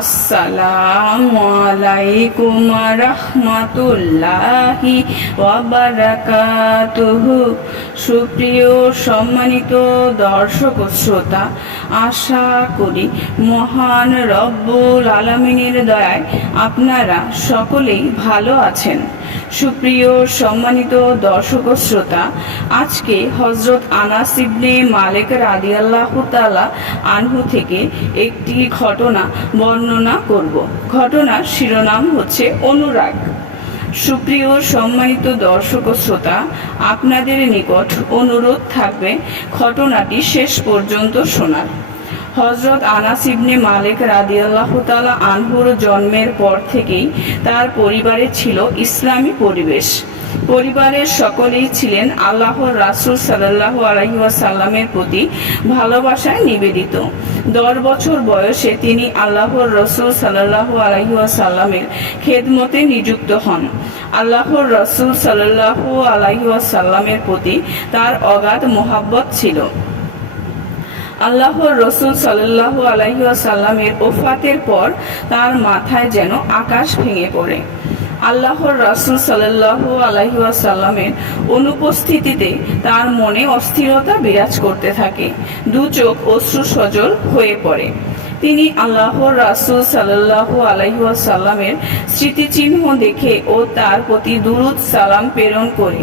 আসসালামু আলাইকুম রাহমাতুল্লাহি ওয়া বারাকাতুহু। সুপ্রিয় সম্মানিত দর্শক ও শ্রোতা, আশা করি মহান রব্বুল আলামিনের দয়ায় আপনারা সকলেই ভালো আছেন। সুপ্রিয় সম্মানিত দর্শক ও শ্রোতা, আজকে হযরত আনাস ইবনে মালিক রাদিয়াল্লাহু তাআলা আনহু থেকে একটি ঘটনা বর্ণনা করব। ঘটনার শিরোনাম হচ্ছে অনুরাগ। সুপ্রিয় সম্মানিত দর্শক ও শ্রোতা, আপনাদের নিকট অনুরোধ থাকবে ঘটনাটি শেষ পর্যন্ত শোনার। হযরত আনাস ইবনে মালিক রাদিয়াল্লাহু তাআলা আনহুর জন্মের পর থেকেই তার পরিবারে ছিল ইসলামী পরিবেশ। পরিবারের সকলেই ছিলেন আল্লাহর রাসূল সাল্লাল্লাহু আলাইহি ওয়াসাল্লামের প্রতি ভালোবাসায় নিবেদিত। 10 বছর বয়সে তিনি আল্লাহর রাসূল সাল্লাল্লাহু আলাইহি ওয়াসাল্লামের খেদমতে নিযুক্ত হন। আল্লাহর রাসূল সাল্লাল্লাহু আলাইহি ওয়াসাল্লামের প্রতি তার অগাধ মহব্বত ছিল। আল্লাহর রাসূল সাল্লাল্লাহু আলাইহি ওয়াসাল্লামের ওফাতের পর তার মাথায় যেন আকাশ ভেঙে পড়ে। আল্লাহর রাসূল সাল্লাল্লাহু আলাইহি ওয়াসাল্লামের অনুপস্থিতিতে তার মনে অস্থিরতা বিরাজ করতে থাকে। দু চোখ অশ্রু সজল হয়ে পড়ে। তিনি আল্লাহর রাসূল সাল্লাল্লাহু আলাইহি ওয়াসাল্লামের স্মৃতিচিহ্ন দেখে ও তার প্রতি দুরূদ সালাম প্রেরণ করে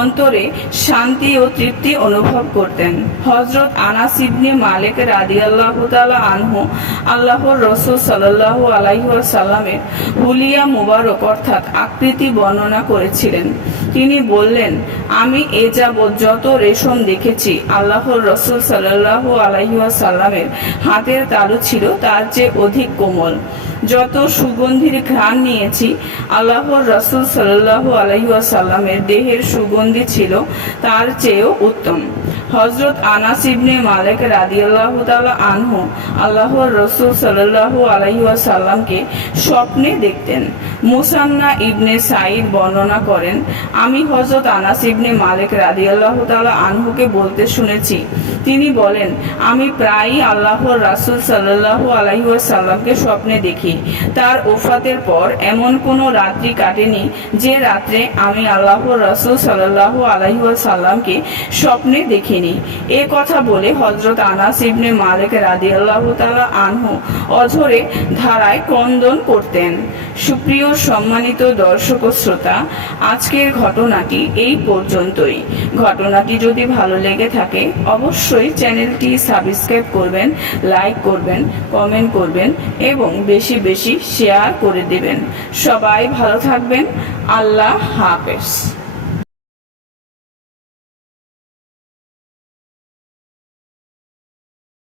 অন্তরে শান্তি ও তৃপ্তি অনুভব করতেন। হযরত আনাস ইবনে মালিক রাদিয়াল্লাহু তাআলা আনহু আল্লাহর রাসূল সাল্লাল্লাহু আলাইহি ওয়াসাল্লামের হুলিয়া মুবারক অর্থাৎ আকৃতি বর্ণনা করেছিলেন। তিনি বললেন, আমি এ যাবৎ যত রেশম দেখেছি আল্লাহর রাসূল সাল্লাল্লাহু আলাইহি ওয়াসাল্লামের হাতের তালু ছিল তার চেয়ে অধিক কোমল। যত সুগন্ধির ঘ্রাণ নিয়েছি আল্লাহর রাসূল সাল্লাল্লাহু আলাইহি ওয়াসাল্লামের দেহের সুগন্ধি ছিল তার চেয়েও উত্তম। হযরত আনাস ইবনে মালিক রাদিয়াল্লাহু তাআলা আনহু আল্লাহর রাসূল সাল্লাল্লাহু আলাইহি ওয়াসাল্লামকে স্বপ্নে দেখতেন। মুসান্না ইবনে সাঈদ বর্ণনা করেন, আমি হযরত আনাস ইবনে মালিক রাদিয়াল্লাহু তাআলা আনহুকে বলতে শুনেছি, তিনি বলেন, আমি প্রায়ই আল্লাহর রাসূল সাল্লাল্লাহু আলাইহি ওয়াসাল্লামকে স্বপ্নে দেখি। তার ওফাতের পর এমন কোনো রাত্রি কাটেনি যে রাত্রে আমি আল্লাহর রাসূল সাল্লাল্লাহু আলাইহি ওয়াসাল্লামকে স্বপ্নে দেখিনি। এ কথা বলে হযরত আনাস ইবনে মালিক রাদিয়াল্লাহু তাআলা আনহু অঝরে ধারায় ক্রন্দন করতেন। সুপ্রিয় সম্মানিত দর্শক ও শ্রোতা, আজকের ঘটনাটি এই পর্যন্তই। ঘটনাটি যদি ভালো লেগে থাকে অবশ্যই চ্যানেলটি সাবস্ক্রাইব করবেন, লাইক করবেন, কমেন্ট করবেন এবং বেশি বেশি শেয়ার করে দেবেন। সবাই ভালো থাকবেন। আল্লাহ হাফেজ।